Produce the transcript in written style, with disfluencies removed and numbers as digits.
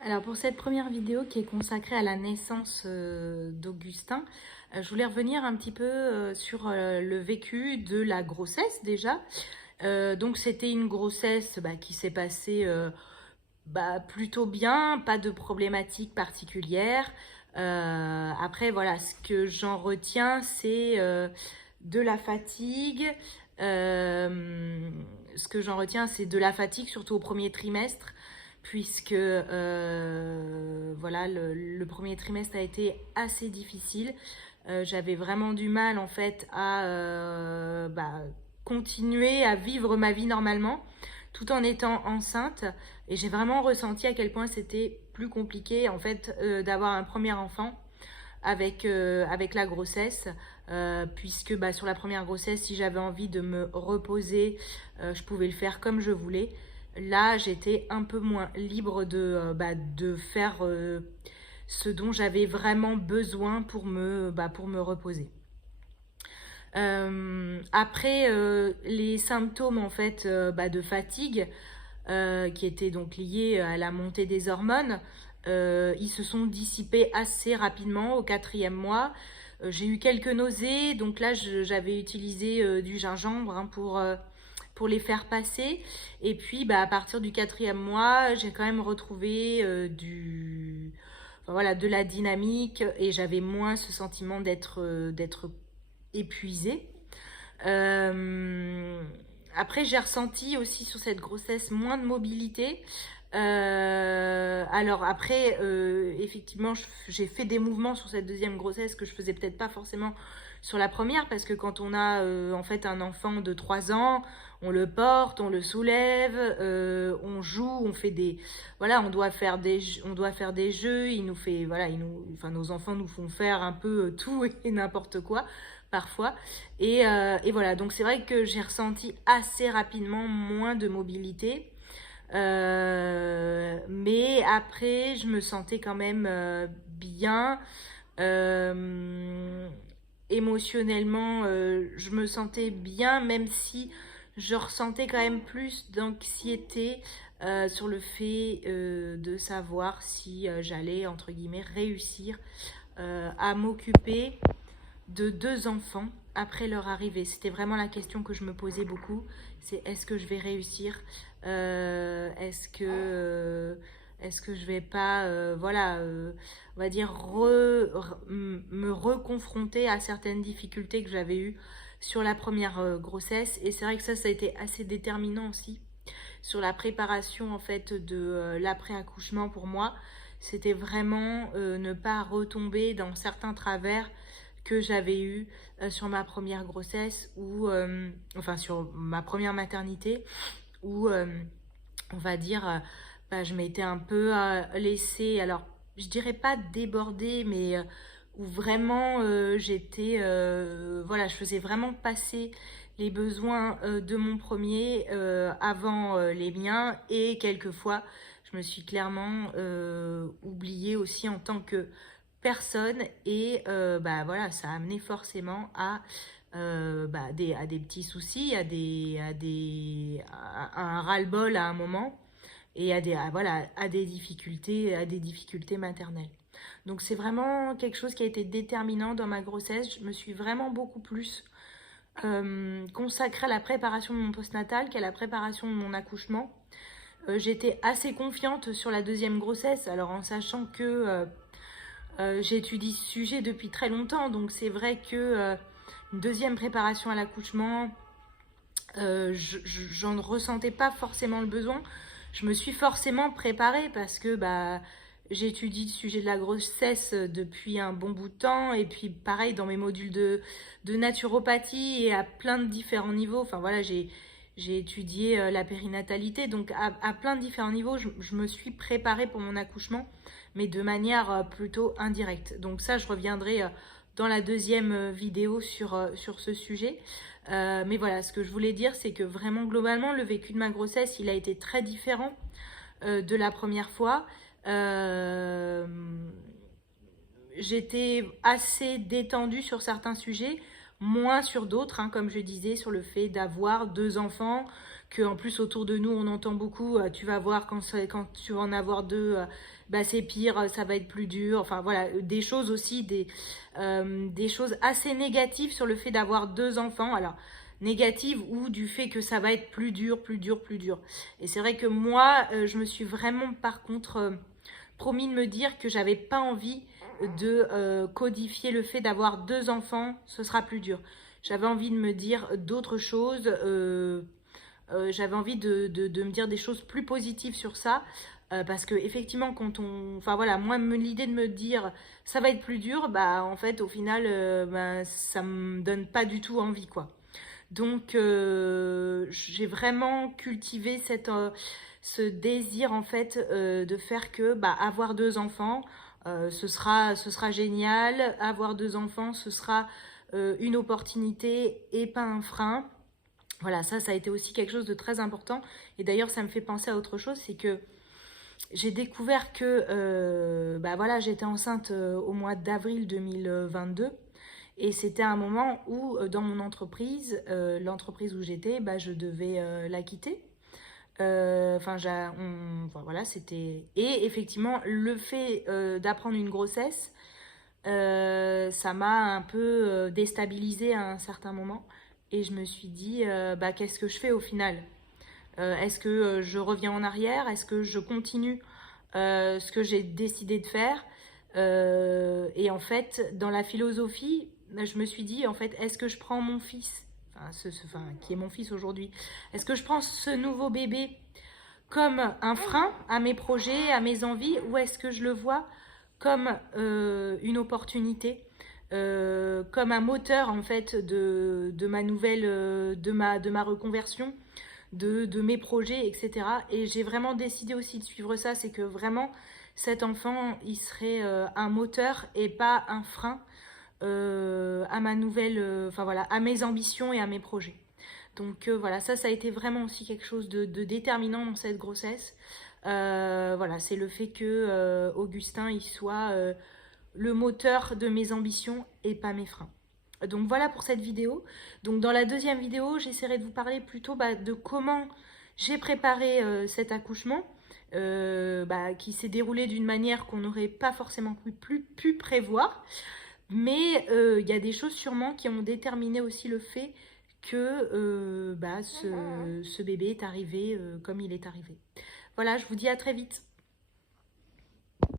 Alors pour cette première vidéo qui est consacrée à la naissance d'Augustin, je voulais revenir un petit peu sur le vécu de la grossesse déjà. Donc c'était une grossesse qui s'est passée plutôt bien, pas de problématiques particulières. Après voilà, ce que j'en retiens c'est de la fatigue. Euh, Ce que j'en retiens c'est de la fatigue surtout au premier trimestre puisque voilà, le premier trimestre a été assez difficile. J'avais vraiment du mal en fait à continuer à vivre ma vie normalement tout en étant enceinte, et j'ai vraiment ressenti à quel point c'était plus compliqué en fait d'avoir un premier enfant avec la grossesse, puisque sur la première grossesse, si j'avais envie de me reposer, je pouvais le faire comme je voulais. Là, j'étais un peu moins libre de faire ce dont j'avais vraiment besoin pour me reposer. Après, les symptômes en fait de fatigue qui étaient donc liés à la montée des hormones, ils se sont dissipés assez rapidement au quatrième mois. J'ai eu quelques nausées, donc là j'avais utilisé du gingembre pour les faire passer. Et puis à partir du quatrième mois, j'ai quand même retrouvé de la dynamique, et j'avais moins ce sentiment d'être épuisée. Euh, Après, j'ai ressenti aussi sur cette grossesse moins de mobilité. Alors après, effectivement, j'ai fait des mouvements sur cette deuxième grossesse que je faisais peut-être pas forcément sur la première, parce que quand on a en fait un enfant de 3 ans, on le porte, on le soulève, on joue, on fait des voilà, on doit faire des jeux, il nous fait voilà, enfin nos enfants nous font faire un peu tout et n'importe quoi parfois. Et voilà, donc c'est vrai que j'ai ressenti assez rapidement moins de mobilité. Mais après, je me sentais quand même bien. Euh, Émotionnellement, je me sentais bien, même si je ressentais quand même plus d'anxiété sur le fait de savoir si j'allais, entre guillemets, réussir à m'occuper de 2 enfants après leur arrivée. C'était vraiment la question que je me posais beaucoup. C'est est-ce que je vais réussir, est-ce que je vais pas, on va dire, me reconfronter à certaines difficultés que j'avais eues sur la première grossesse. Et c'est vrai que ça a été assez déterminant aussi sur la préparation en fait de l'après-accouchement pour moi. C'était vraiment ne pas retomber dans certains travers que j'avais eu sur ma première grossesse ou enfin sur ma première maternité, où on va dire je m'étais un peu laissée, alors je dirais pas débordée, mais où vraiment j'étais voilà, je faisais vraiment passer les besoins de mon premier avant les miens, et quelquefois je me suis clairement oubliée aussi en tant que personne, et voilà, ça a amené forcément à des petits soucis, à un ras-le-bol à un moment, et à des difficultés maternelles. Donc c'est vraiment quelque chose qui a été déterminant dans ma grossesse. Je me suis vraiment beaucoup plus consacrée à la préparation de mon postnatal qu'à la préparation de mon accouchement. J'étais assez confiante sur la deuxième grossesse, alors en sachant que j'étudie ce sujet depuis très longtemps, donc c'est vrai que une deuxième préparation à l'accouchement, j'en ressentais pas forcément le besoin. Je me suis forcément préparée parce que j'étudie le sujet de la grossesse depuis un bon bout de temps, et puis pareil dans mes modules de naturopathie et à plein de différents niveaux. Enfin voilà, j'ai étudié la périnatalité, donc à plein de différents niveaux, je me suis préparée pour mon accouchement, mais de manière plutôt indirecte. Donc ça, je reviendrai dans la deuxième vidéo sur ce sujet. Mais voilà, ce que je voulais dire, c'est que vraiment, globalement, le vécu de ma grossesse, il a été très différent de la première fois. Euh, J'étais assez détendue sur certains sujets, moins sur d'autres, hein, comme je disais, sur le fait d'avoir 2 enfants, que en plus autour de nous on entend beaucoup, tu vas voir quand tu vas en avoir deux, bah c'est pire, ça va être plus dur. Enfin voilà, des choses aussi, des choses assez négatives sur le fait d'avoir deux enfants. Alors négatives ou du fait que ça va être plus dur, plus dur, plus dur. Et c'est vrai que moi, je me suis vraiment par contre promis de me dire que j'avais pas envie de codifier le fait d'avoir deux enfants, ce sera plus dur. J'avais envie de me dire d'autres choses, j'avais envie de me dire des choses plus positives sur ça. Parce que effectivement quand on, enfin voilà, moi l'idée de me dire ça va être plus dur, bah en fait au final bah, ça me donne pas du tout envie quoi. Donc j'ai vraiment cultivé ce désir en fait de faire que bah, avoir deux enfants ce sera génial, avoir deux enfants ce sera une opportunité et pas un frein. Voilà, ça a été aussi quelque chose de très important. Et d'ailleurs, ça me fait penser à autre chose, c'est que j'ai découvert que bah voilà, j'étais enceinte au mois d'avril 2022. Et c'était un moment où, dans mon entreprise, l'entreprise où j'étais, bah, je devais la quitter. Enfin, voilà, c'était... Et effectivement, le fait d'apprendre une grossesse, ça m'a un peu déstabilisée à un certain moment. Et je me suis dit, bah, qu'est-ce que je fais au final? Est-ce que je reviens en arrière? Est-ce que je continue ce que j'ai décidé de faire? Et en fait, dans la philosophie, je me suis dit, en fait, est-ce que je prends mon fils, enfin, qui est mon fils aujourd'hui, est-ce que je prends ce nouveau bébé comme un frein à mes projets, à mes envies, ou est-ce que je le vois comme une opportunité, comme un moteur en fait de ma nouvelle, de ma reconversion, de mes projets, etc. Et j'ai vraiment décidé aussi de suivre ça, c'est que vraiment cet enfant, il serait un moteur et pas un frein à ma nouvelle, enfin voilà, à mes ambitions et à mes projets. Donc voilà, ça a été vraiment aussi quelque chose de déterminant dans cette grossesse. Voilà, c'est le fait que Augustin, il soit le moteur de mes ambitions et pas mes freins. Donc voilà pour cette vidéo. Donc dans la deuxième vidéo, j'essaierai de vous parler plutôt bah, de comment j'ai préparé cet accouchement, bah, qui s'est déroulé d'une manière qu'on n'aurait pas forcément pu prévoir. Mais il y a des choses sûrement qui ont déterminé aussi le fait que bah, ce bébé est arrivé comme il est arrivé. Voilà, je vous dis à très vite.